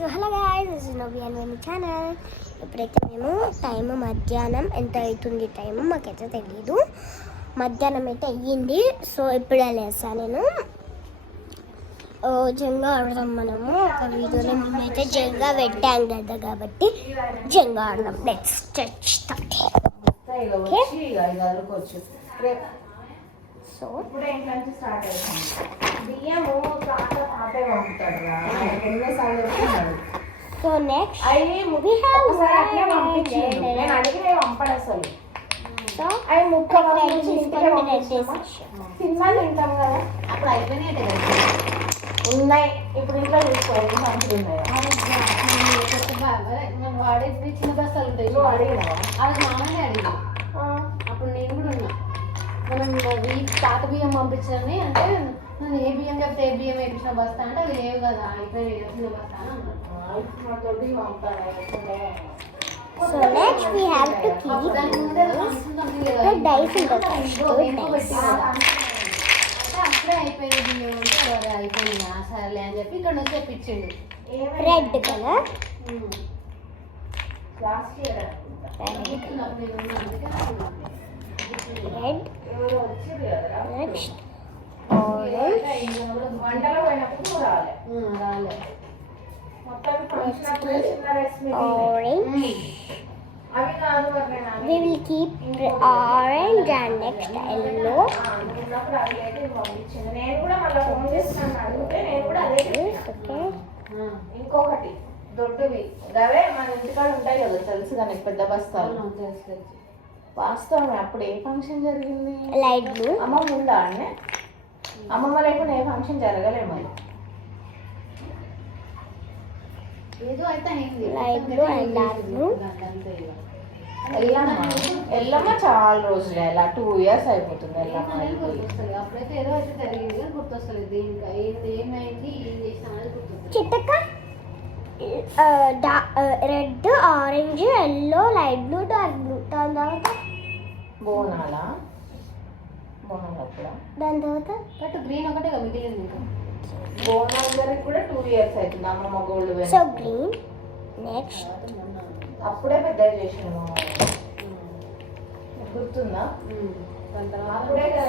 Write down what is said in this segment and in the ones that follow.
So hello guys, this is Nobi and my channel. ఇప్పుడైతే మేము time మధ్యాహ్నం ఎంత అవుతుంది టైము మాకైతే తెలీదు. మధ్యాహ్నం అయితే అయ్యింది. సో ఇప్పుడు లేసా నేను జంగా ఆడదాం. మనము ఒక వీడియోలో మేమైతే జంగా పెట్టాం కదా, కాబట్టి జంగా ఆడదాం. Next start. సో ఇప్పుడు ఏంటంటే స్టార్ట్ అవుతుంది. బియ్యము తాత తాతే పంపుతాడు రా, ఎన్నోసార్లు చెప్తున్నాడు. సో నెక్స్ట్ అవి అట్లే పంపించాడు. నేను అడిగిన పంపడు అసలు. సో అవి ముక్కలు తిన్నా తింటాం కదా. అప్పుడు అయిపోయినాయి కదా, ఉన్నాయి. ఇప్పుడు ఇంట్లో చూసుకోవాలి సంచులు ఉన్నాయి. వాడే చిన్న బస్తాలు ఉంటాయి. నువ్వు అడిగినావా? అది మామూలుగా అడిగి అప్పుడు నేను కూడా ఉన్నా. మనం తాత బియ్యం పంపించాలని అంటే నేను ఏ బియ్యం చెప్తే ఏ బియ్యం వేయించిన బస్తా అంటే అవి లేవు కదా, అయిపోయినాయి చిన్న బస్తా అని అన్నాను. So next we have to keep the dice in the dice. అప్పుడే అయిపోయింది బియ్యం అంటే అయిపోయింది సరేలే అని చెప్పి ఇక్కడ నుంచి తెప్పించిండు. Red colour, red, next orange, వంటలో పోయినప్పుడు రాలే రాలే orange. అవి కాదు. We will keep orange and next yellow. నేను కూడా మళ్ళీ ఫోన్ చేస్తున్నాను అడిగితే నేను కూడా అదే Okay. ఇంకొకటి దొడ్డువి గవే మన ఇంటికాడ ఉంటాయి కదా, తెలుసు కానీ పెద్ద బస్తాలు. వాస్తవమే. అప్పుడు ఏ ఫంక్షన్ జరిగింది? Light blue. అమ్మమ్మ ఉందా అన్నే? అమ్మమ్మ లేకుండా ఏ ఫంక్షన్ జరగలే మరి. ఏదో అయితే అయింది. Light blue and dark blue. Yellamma చాలా రోజులే, అలా 2 years అయిపోతుంది ఎల్లమ్మ. గుర్తొస్తుంది అప్పుడైతే ఏదో అయితే జరిగింది కానీ గుర్తొస్తుంది. దీనికి ఏమైంది, ఏం చేసినా అనేది గుర్తొస్తుంది. చిట్టక red, orange, yellow, light blue, dark blue. దాని తర్వాత బోనాలా? బోనాలు అప్పుడా? దాని తర్వాత బట్ గ్రీన్ ఒకటే కదా మిగిలింది. ఇంకా బోనాలు గారికి కూడా 2 years అవుతుంది. అమ్మమ్మ గోల్డ్ సో గ్రీన్. నెక్స్ట్ అప్పుడే పెద్ద చేసినాము, గుర్తుందా?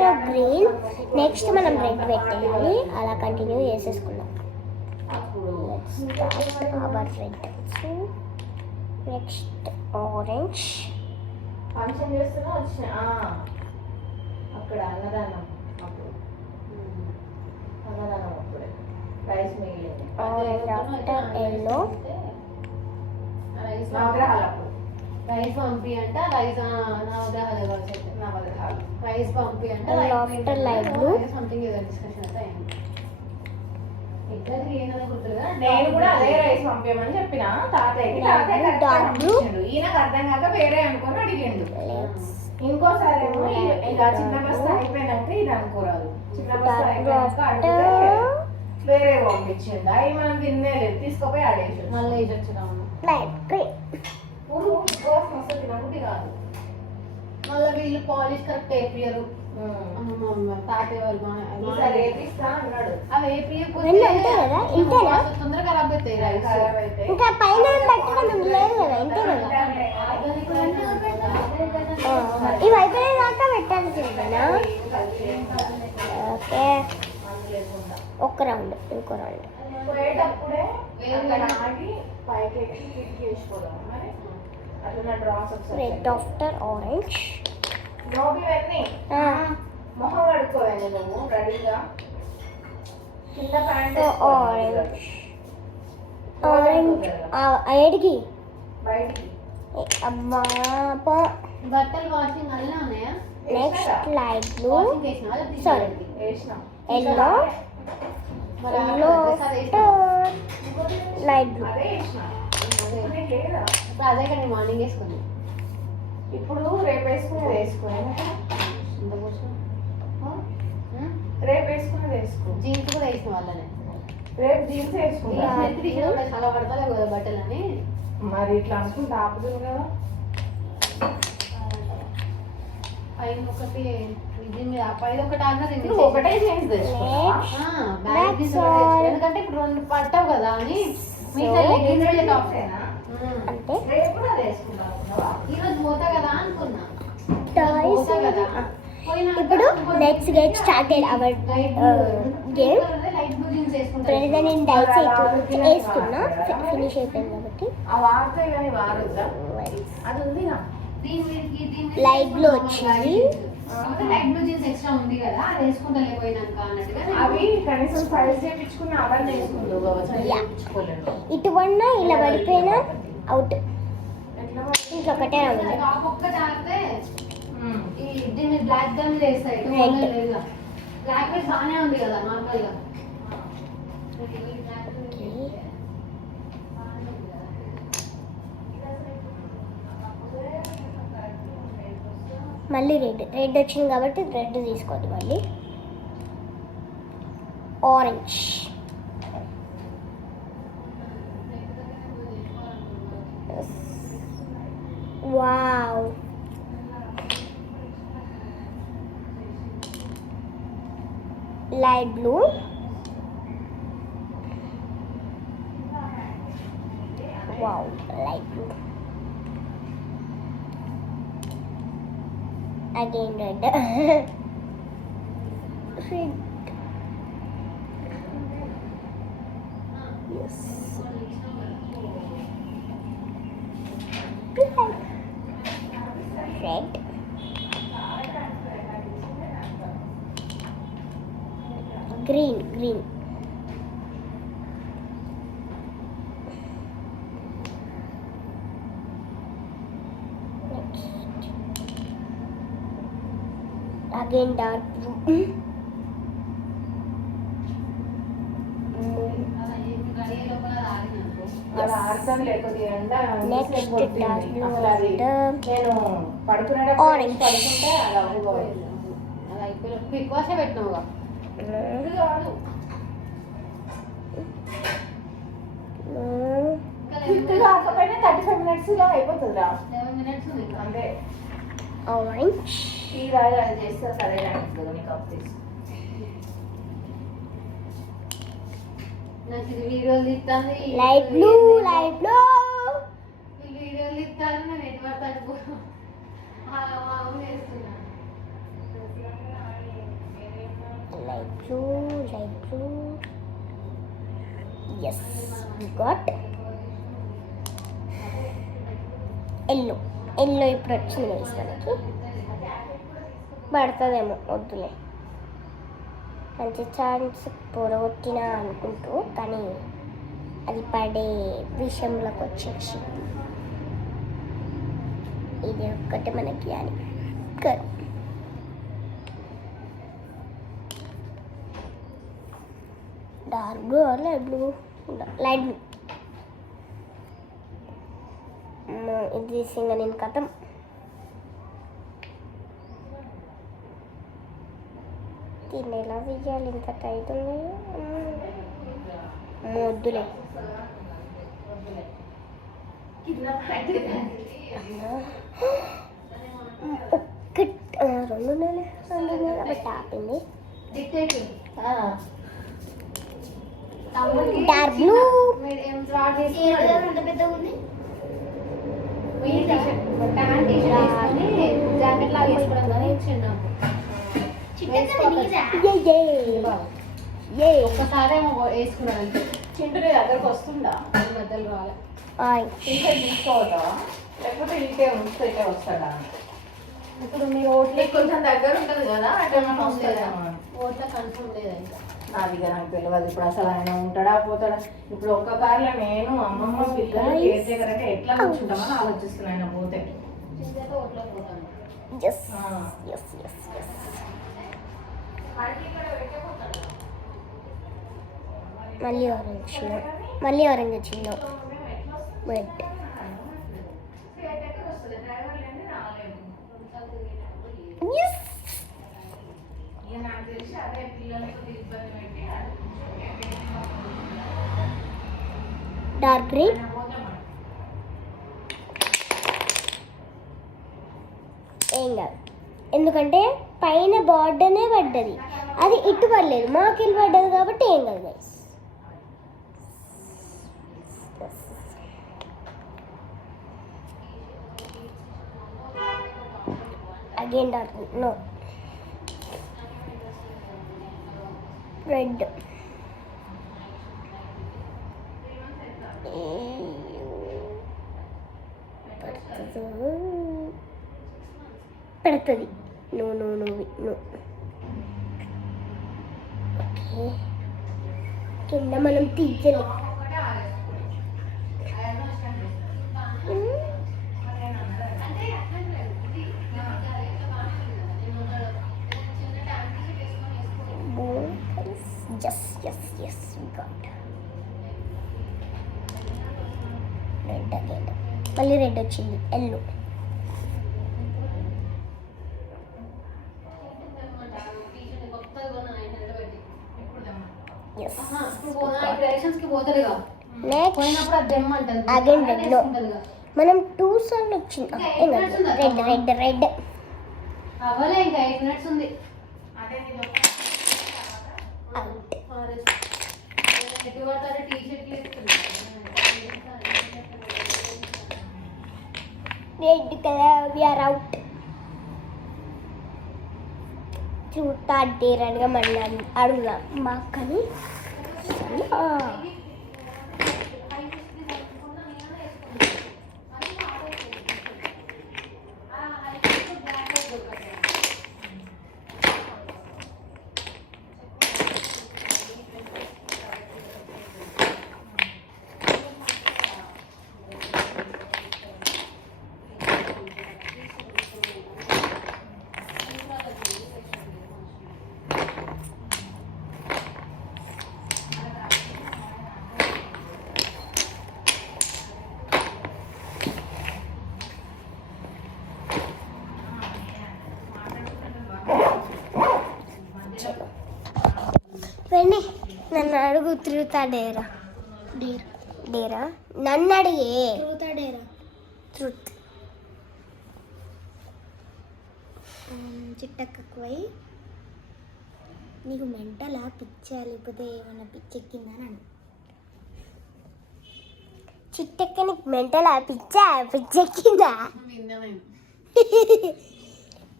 So green. నెక్స్ట్ మనం రెడ్ పెట్టేయాలి, అలా కంటిన్యూ చేసేసుకున్నాం. అప్పుడు our red. So next orange. Function చేస్తున్నా వచ్చిన అక్కడ అన్నదానం. అప్పుడు అన్నదానం అప్పుడే రైస్ మిగిలింది. Orange after yellow. నవగ్రహాలు అప్పుడు రైస్ పంపి అంట, రైస్ నవగ్రహాలు నవగ్రహాలు రైస్ పంపి అంట. After light blue. సంథింగ్ ఏదో డిస్కషన్ అయితే అయింది. ఇద్దరికి ఏమైనా గుర్తుగా నేను కూడా అదే రైస్ పంపించమని చెప్పిన తాతయ్యకి. తాతయ్య ఈయనకు అర్థం కాక వేరే అనుకొని అడిగిండు. ఇంకోసారి ఏమో ఇలా చిన్న బస్తా అయిపోయినాక ఇది అనుకోరాదు. చిన్న బస్తా అయిపోయినాక అడిగితే వేరే పంపించిండు. అవి మనం తినేలేదు, తీసుకుపోయి ఆడేసి మళ్ళీ ఇది వచ్చినాము. Light green. మస్తు తినకుంటే కాదు. మళ్ళీ వీళ్ళు పాలిష్ కరెక్ట్ వేపియరు. తాతయ్య వాళ్ళు ఈసారి వేపిస్తా అన్నాడు. అవి వేపియకపోతే రెండు ఉంటాయి కదా, ఇంతేనా? తొందరగా ఖరాబ్ అవుతాయి రైస్. ఖరాబ్ అయితే ఇంకా పైన పెట్టడం లేదు కదా, ఇంతే కదా. ఇవి అయిపోయేదాకా పెట్టాలి చిన్న. ఓకే, ఒక రౌండ్, ఇంకో రౌండ్. పోయేటప్పుడే అక్కడ ఆగి పైకి కిటికీ వేసుకోవడం. మరి అట్లా డ్రాస్ ఒకసారి రెడ్ ఆఫ్టర్ ఆరెంజ్. నోబివన్నీ మొహం కడుక్కోవాలి నువ్వు రెడీగా. కింద ప్యాంట్ ఆరెంజ్. ఆరెంజ్ ఏడికి? బయటికి. అమ్మా. బట్టలు వాషింగ్ అన్నీ ఉన్నాయా? Next light blue. వాషింగ్ చేసినా సారీ, వేసినాం. Yellow, yellow light blue. అదే వేసినా. లేదా ఇప్పుడు అదే కానీ మార్నింగ్ వేసుకుంది. ఇప్పుడు రేపు వేసుకునేది వేసుకునే. ఇంత కూర్చో. రేపు వేసుకునేది వేసుకో. జీన్స్ కూడా వేసిన వాళ్ళనే. రేపు జీన్స్ వేసుకుంటా. చాలా పడతలేవు కదా బట్టలు అని. మరి ఇట్లా అనుకుంటే ఆపుతుంది కదా. పైన ఒకటి దీని మీద పైన ఒకటి అన్నది నువ్వు ఒకటే చేంజ్ తెచ్చుకున్నావా? ఎందుకంటే ఇప్పుడు రెండు పట్టావు కదా అని మిగతా లెగ్గిన్స్ రెండు టాప్ టాప్సేనా? అంటే రేపు కూడా అది వేసుకుందాం అనుకున్నావా? ఈరోజు పోతా కదా అనుకున్నా Toys. పోతా కదా ఇప్పుడు let's get started our game. Light blue jeans present నేను డైస్ వేస్తున్నా, ఫినిష్ అయిపోయింది కాబట్టి. ఆ వాడితే కానీ వారొద్దా? అది ఉందిగా. Light blue వచ్చింది. లైట్ బ్లూ జీన్స్ ఎక్స్ట్రా ఉంది కదా అది వేసుకుంటా లేకపోయినాక అన్నట్టుగా అవి కనీసం సైజ్ చేయించుకున్న అవన్నీ వేసుకుందు Yeah. చేయించుకోలేదు. ఇటు పడినా ఇలా పడిపోయినా అవుట్. ఎట్లా ఇంట్లో ఒకటే ఉంది. టాప్ ఒక్క జారితే ఈ దీన్ని బ్లాక్ గమ్ చేస్తాయి Red. బ్లాక్ వైట్ బాగానే ఉంది కదా నార్మల్ గా మళ్ళీ రెడ్ వచ్చింది కాబట్టి రెడ్ తీసుకోవద్దు. మళ్ళీ orange. Wow, light blue. Wow, light blue. Again red. Red. Yes. Black. Red. Green. Again dark blue. అలా ఆడతాను లేకపోతే ఎండ Next ఎంతసేపు కొడుతుంది. dark blue అసలు అది and, నేను పడుకునేటప్పుడు orange. పడుకుంటే అలా అవ్వదు. అది అయిపోయి క్విక్ వాషే పెట్టినావుగా ఇది కాదు. క్విక్ కాకపోయినా 35 minutes లో అయిపోతుందిరా. 11 minutes ఉంది ఇంకా. అంతే. Orange. ఈ రాజు అది చేస్తే సరే అనిపిస్తుంది నీకు అప్పు నాకు ఇది వీడియోలు తీస్తాను Light blue. వీడియోలు తీస్తాను నేను ఎటు పడితే అటు వేస్తున్నా Light blue. Yes, we got yellow. ఇప్పుడు వచ్చింది guys మనకి. పడుతుందేమో, వద్దులే. మంచి ఛాన్స్ పొరగొట్టినా అనుకుంటూ, కానీ అది పడే విషయంలోకి వచ్చేసి ఇది ఒక్కటి మనకి అని డార్క్ బ్లూ లైట్ బ్లూ. ఇది సింగ నేను కథం. దీన్ని ఎలా తీయాలి? ఇంత టైట్ ఉంది. వద్దులే. రెండు నెలలు బట్ ఆపింది. Dark blue. జాకెట్ లాగా వేసుకోవడం కానీ ఇచ్చిండు ఒక్కసారి వేసుకున్నాను అంతే. చింటూ నీ దగ్గరకు వస్తుందా? మధ్యలో రాలే చింటే తీసుకోవద్దావా లేకపోతే ఇంటే ఉంటే ఇటే వస్తాడా? ఇప్పుడు మీరు నీకు కొంచెం దగ్గర ఉంటుంది కదా, అట్లా వస్తుందేమో. ఓట్ల కన్ఫర్మ్ లేదు ఇంకా. నాది నాకు తెలియదు ఇప్పుడు అసలు ఆయన ఉంటాడా పోతాడా. ఇప్పుడు ఒక్క కార్లో నేను అమ్మమ్మ పిల్లలు కేర్ టేకర్ అంటే ఎట్లా కూర్చుంటామని ఆలోచిస్తున్నాను ఆయన పోతే. చింతతో ఓట్లకు పోతాను. Yes. మళ్ళీ ఆరెంజ్ వచ్చింది. రెడ్. Dark green. ఏం కాదు, ఎందుకంటే పైన బార్డర్నే పడ్డది, అది ఇటు పడలేదు, మాకెళ్ళి పడ్డది కాబట్టి ఏం కాదు guys. Again dark no red పెడుతుంది. No no no no. Okay, కింద మనం తీయలే. Yes, yes, yes, we got red again. మళ్ళీ రెడ్ వచ్చింది, ఎల్లో. ఎస్, నెక్స్ట్ అగైన్ రెడ్లో మనం 2 సార్లు వచ్చింది. Red red red. అవలే ఇంకా 8 మినిట్స్ ఉంది. Red colour, we are out. చూస్తా డేరన్గా మళ్ళీ అడుగుదాం మా అక్కని. వెండి నన్ను అడుగు, తిరుగుతా డేరా డేరా నన్ను అడిగే. ట్రూత్. చిట్టక్కువై నీకు మెంటలా పిచ్చా లేకపోతే ఏమన్నా పిచ్చెక్కిందా అని. చిట్టెక్క నీకు మెంటలా పిచ్చా పిచ్చెక్కిందా?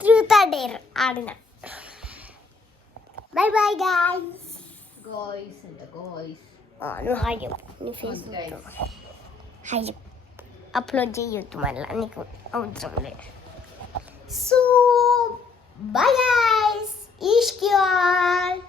ట్రూత్ ఆర్ డేర్ ఆడిన. By by guys. గాయ్స్ అంట గాయ్స్. నువ్వు హాయ్ చెప్పు, నీ ఫేస్బుక్ హాయ్ చెప్పు. అప్లోడ్ చేయొద్దు మళ్ళీ, నీకు అవసరం లేదు. సో బై గాయ్స్, ఈష్కి ఆల్.